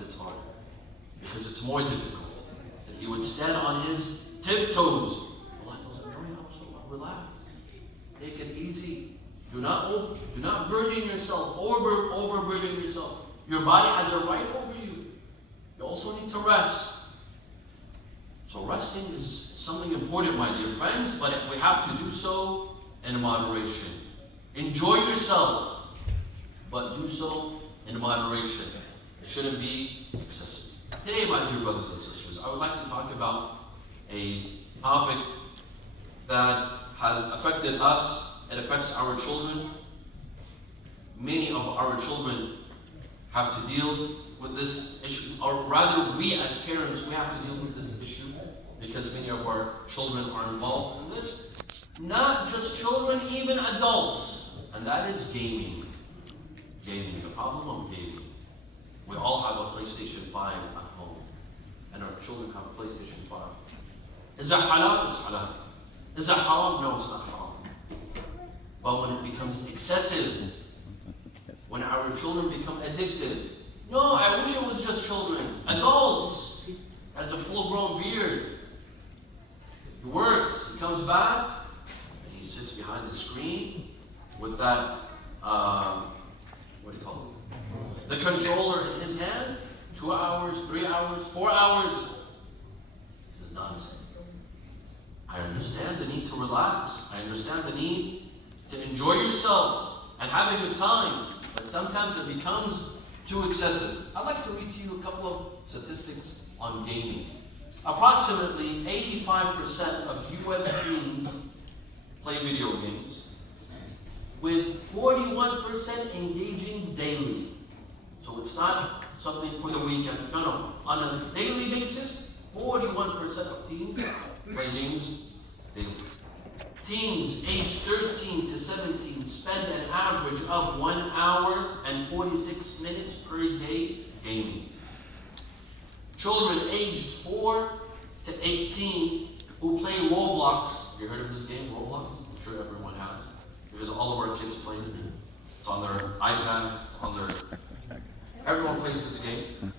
because it's harder. Because it's more difficult. That he would stand on his tiptoes. Allah tells him, relax. Take it easy. Do not burden yourself, overburden yourself. Your body has a right over you. You also need to rest. So resting is something important, my dear friends, but we have to do so in moderation. Enjoy yourself, but do so in moderation. It shouldn't be excessive. Today, my dear brothers and sisters, I would like to talk about a topic that has affected us. It affects our children. Many of our children have to deal with this issue, or rather we as parents, we have to deal with this issue because many of our children are involved in this. Not just children, even adults, and that is gaming. Gaming, the problem of gaming. We all have a PlayStation 5 at home, and our children have a PlayStation 5. Is that halal? It's halal. Is that haram? No, it's not haram. But when it becomes excessive, when our children become addicted, no, I wish it was just children. Adults, has a full-grown beard. He works, he comes back, and he sits behind the screen with that, what do you call it? The controller in his hand, 2 hours, 3 hours, 4 hours. This is nonsense. I understand the need to relax. I understand the need to enjoy yourself and have a good time, but sometimes it becomes too excessive. I'd like to read to you a couple of statistics on gaming. Approximately 85% of US teens play video games, with 41% engaging daily. So it's not something for the weekend. No. On a daily basis, 41% of teens play games daily. Teens aged 13 to 17 spend an average of 1 hour and 46 minutes per day gaming. Children aged 4 to 18 who play Roblox. You heard of this game, Roblox? I'm sure everyone has, because all of our kids play it. It's on their iPads, everyone plays this game.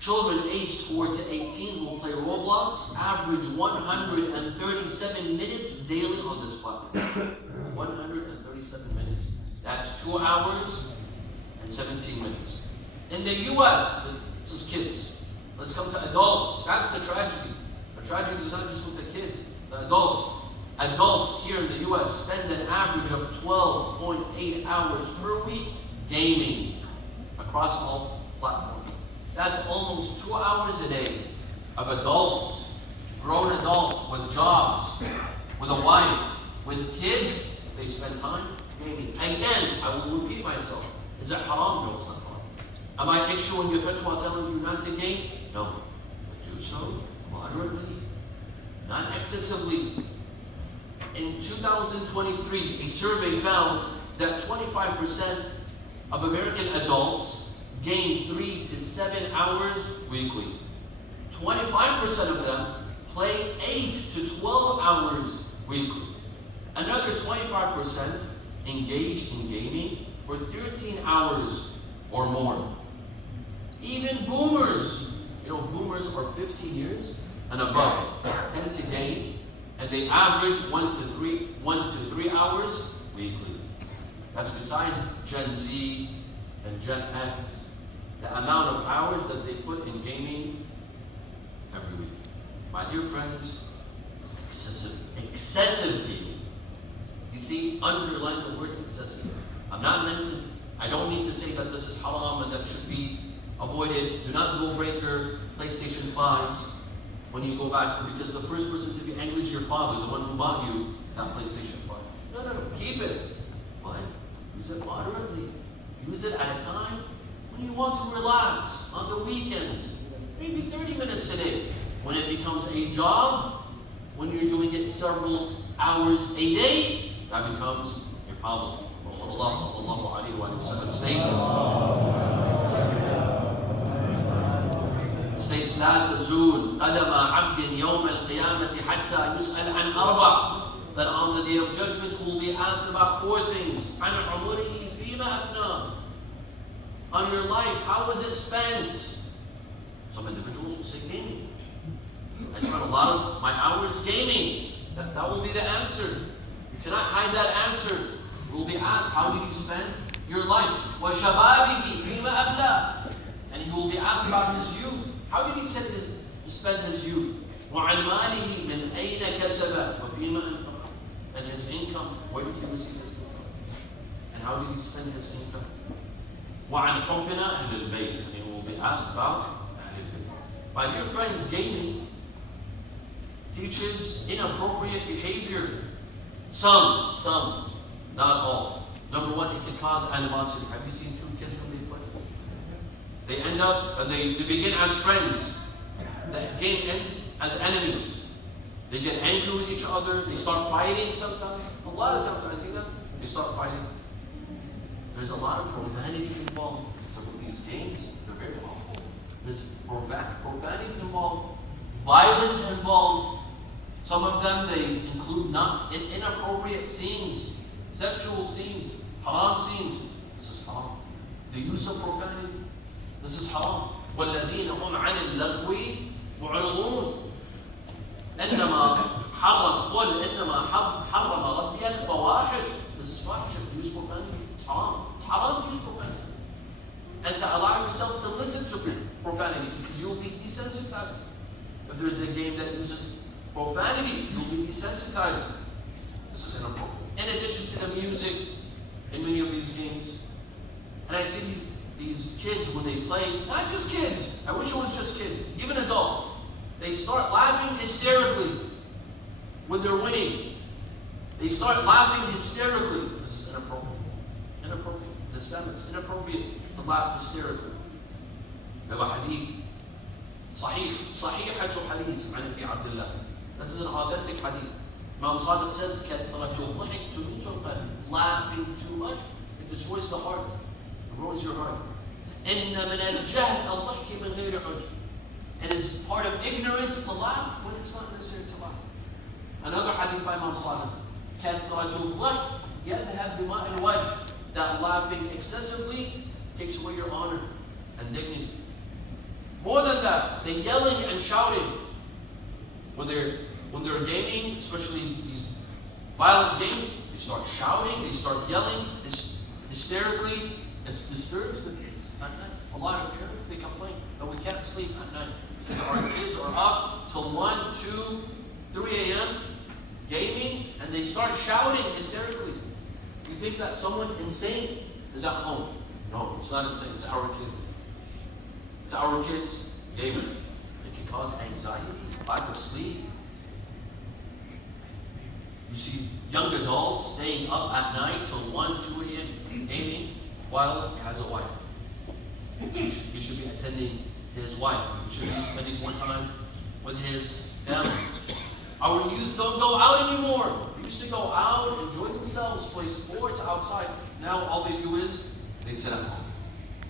Children aged 4 to 18 who play Roblox average 137 minutes daily on this platform. 137 minutes. That's 2 hours and 17 minutes. In the US, this is kids. Let's come to adults. That's the tragedy. The tragedy is not just with the kids, the adults. Adults here in the US spend an average of 12.8 hours per week gaming across all platforms. That's almost 2 hours a day of adults, grown adults with jobs, with a wife, with kids. They spend time gaming. Again, I will repeat myself. Is it haram? No, it's not haram. Am I issuing you fatwa telling you not to game? No. But do so moderately, not excessively. In 2023, a survey found that 25% of American adults game 3 to 7 hours weekly. 25% of them play 8 to 12 hours weekly. Another 25% engage in gaming for 13 hours or more. Even boomers, boomers are 15 years and above, tend to game, and they average 1 to 3 hours weekly. That's besides Gen Z and Gen X. The amount of hours that they put in gaming every week. My dear friends, excessive gaming. You see, underline the word excessive. I don't mean to say that this is haram and that should be avoided. Do not go break your PlayStation 5s when you go back, because the first person to be angry is your father, the one who bought you that PlayStation 5. No, keep it. But use it moderately. Use it at a time when you want to relax, on the weekends, maybe 30 minutes a day. When it becomes a job, when you're doing it several hours a day, that becomes a problem. Rasulullah sallallahu alayhi wa sallam states, لا تزول قدم عبد يوم القيامة حتى يسأل عن أربع. That on the day of judgment will be asked about 4 things. عن عمره فيما أفناه. on your life? How was it spent? Some individuals will say gaming. I spent a lot of my hours gaming. That will be the answer. You cannot hide that answer. You will be asked, how did you spend your life? وَشَبَابِهِ فِيمَ أَبْلَى. And you will be asked about his youth. How did he spend his youth? وَعَنْ مَالِهِ مِنْ أَيْنَ كَسَبَ وَفِيمَ أَنْفَقَ. And his income, where did he receive his income? And how did he spend his income? وَعَنْ حُبِّنَا Ahl-e-Bait. And he will be asked about Ahl-e-Bait. My dear friends, gaming teaches inappropriate behavior. Some, not all. Number one, it can cause animosity. Have you seen two kids when they play? They end up, they begin as friends. The game ends as enemies. They get angry with each other. They start fighting sometimes. A lot of times, I see them, they start fighting. There's a lot of profanity involved. Some of these games, they're very awful. There's profanity involved, violence involved. Some of them, they include inappropriate scenes, sexual scenes, haram scenes. This is haram. The use of profanity, this is haram. وَالَّذِينَ هُمْ عَنِ اللَّغْوِ مُعْرِضُونَ. إنما حرم ربي الفواحش. This is fahish, to use profanity. It's haram. It's haram to use profanity. And to allow yourself to listen to profanity, because you will be desensitized. If there's a game that uses profanity, you'll be desensitized. This is inappropriate. In addition to the music in many of these games. And I see these kids when they play, not just kids, I wish it was just kids, even adults. They start laughing hysterically when they're winning. They start laughing hysterically. This is inappropriate. Inappropriate. In Islam, it's inappropriate to laugh hysterically. We have a hadith. صحيحة حديث عن ابن عبد الله. This is an authentic hadith. Imam Sadiq says, كثرة الضحك تميت القلب. Laughing too much, it destroys the heart. It ruins your heart. إن من الجهل الضحك من غير عجب. It is part of ignorance to laugh when it's not necessary to laugh. Another hadith by Imam Sadiq. كثرة الضحك يذهب بماء الوجه. That laughing excessively takes away your honor and dignity. More than that, the yelling and shouting. When they're gaming, especially these violent games, they start shouting, they start yelling, hysterically. It disturbs the kids at night. A lot of parents, they complain that we can't sleep at night because our kids are up till 1, 2, 3 a.m. gaming, and they start shouting hysterically. You think that someone insane is at home? No, it's not insane. It's our kids. It's our kids gaming. It can cause anxiety, lack of sleep. You see young adults staying up at night till 1, 2 a.m. gaming while he has a wife. He should be attending his wife. He should be spending more time with his family. Our youth don't go out anymore. They used to go out, enjoy themselves, play sports outside. Now all they do is they sit at home.